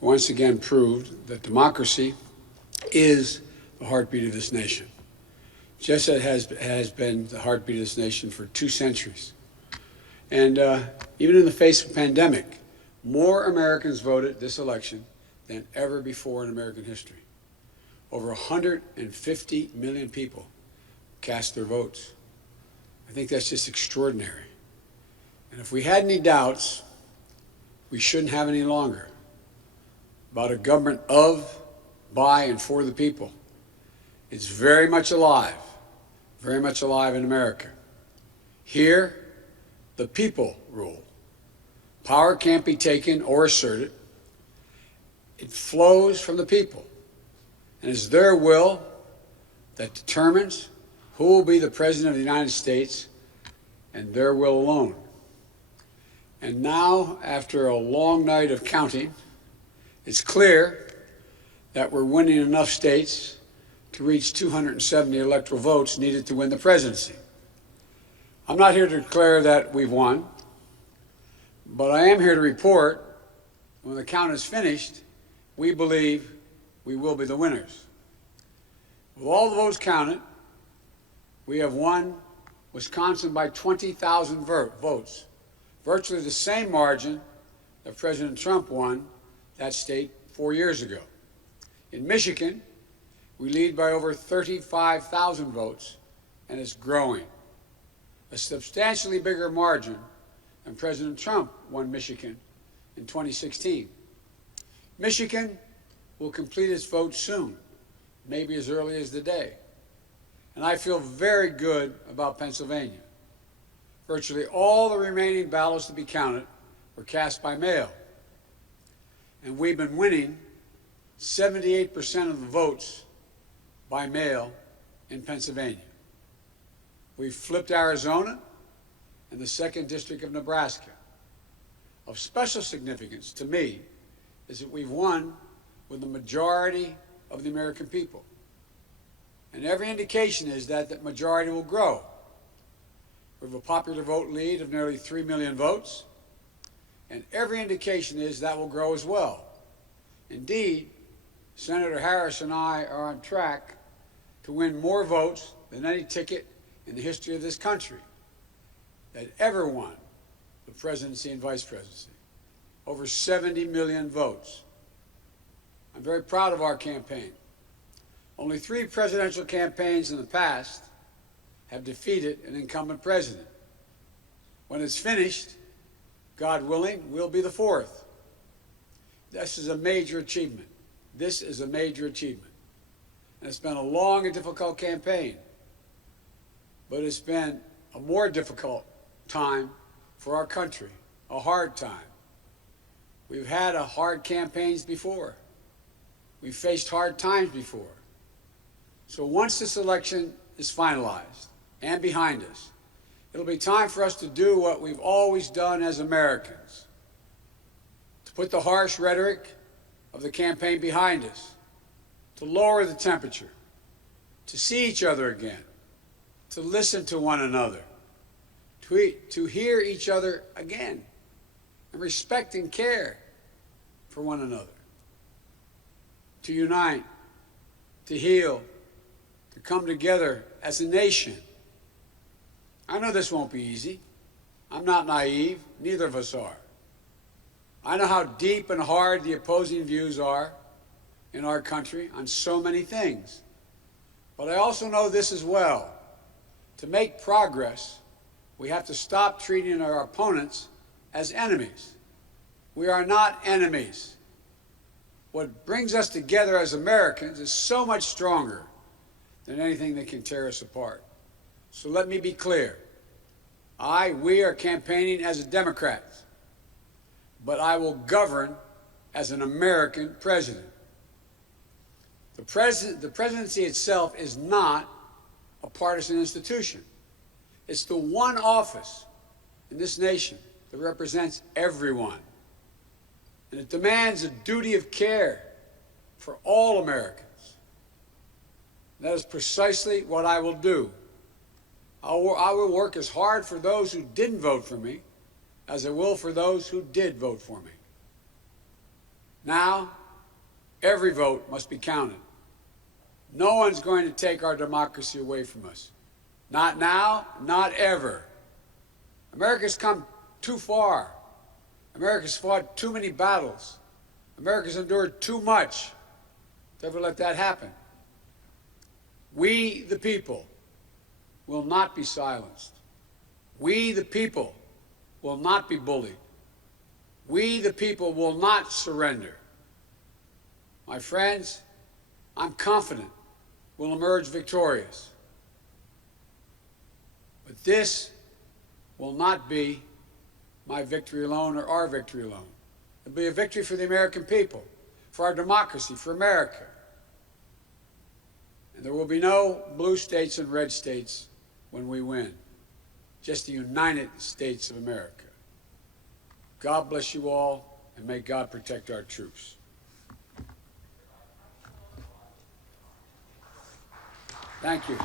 once again proved that democracy is the heartbeat of this nation, just as it has been the heartbeat of this nation for 2 centuries. And even in the face of a pandemic, more Americans voted this election than ever before in American history. Over 150 million people cast their votes. I think that's just extraordinary. And if we had any doubts, we shouldn't have any longer about a government of, by, and for the people. It's very much alive in America. Here, the people rule. Power can't be taken or asserted. It flows from the people. And it's their will that determines who will be the President of the United States, and their will alone. And now, after a long night of counting, it's clear that we're winning enough states to reach 270 electoral votes needed to win the presidency. I'm not here to declare that we've won, but I am here to report when the count is finished, we believe we will be the winners. With all the votes counted, we have won Wisconsin by 20,000 votes, virtually the same margin that President Trump won that state 4 years ago. In Michigan, we lead by over 35,000 votes, and it's growing. A substantially bigger margin than President Trump won Michigan in 2016. Michigan will complete its vote soon, maybe as early as today. And I feel very good about Pennsylvania. Virtually all the remaining ballots to be counted were cast by mail. And we've been winning 78% of the votes by mail in Pennsylvania. We've flipped Arizona and the 2nd District of Nebraska. Of special significance to me is that we've won with the majority of the American people. And every indication is that that majority will grow. We have a popular vote lead of nearly 3 million votes, and every indication is that will grow as well. Indeed, Senator Harris and I are on track to win more votes than any ticket in the history of this country that ever won the presidency and vice presidency. Over 70 million votes. I'm very proud of our campaign. Only 3 presidential campaigns in the past have defeated an incumbent president. When it's finished, God willing, we'll be the 4th. This is a major achievement. This is a major achievement. And it's been a long and difficult campaign, but it's been a more difficult time for our country, a hard time. We've had hard campaigns before. We've faced hard times before. So once this election is finalized and behind us, it'll be time for us to do what we've always done as Americans, to put the harsh rhetoric of the campaign behind us, to lower the temperature, to see each other again, to listen to one another, to hear each other again, and respect and care for one another, to unite, to heal, to come together as a nation. I know this won't be easy. I'm not naive. Neither of us are. I know how deep and hard the opposing views are in our country on so many things. But I also know this as well. To make progress, we have to stop treating our opponents as enemies. We are not enemies. What brings us together as Americans is so much stronger than anything that can tear us apart. So let me be clear. We are campaigning as a Democrat, but I will govern as an American president. The presidency itself is not a partisan institution. It's the one office in this nation that represents everyone. And it demands a duty of care for all Americans. That is precisely what I will do. I will work as hard for those who didn't vote for me as I will for those who did vote for me. Now, every vote must be counted. No one's going to take our democracy away from us. Not now, not ever. America's come too far. America's fought too many battles. America's endured too much to ever let that happen. We, the people, will not be silenced. We, the people, will not be bullied. We, the people, will not surrender. My friends, I'm confident we'll emerge victorious. But this will not be my victory alone or our victory alone. It'll be a victory for the American people, for our democracy, for America. And there will be no blue states and red states when we win, just the United States of America. God bless you all, and may God protect our troops. Thank you.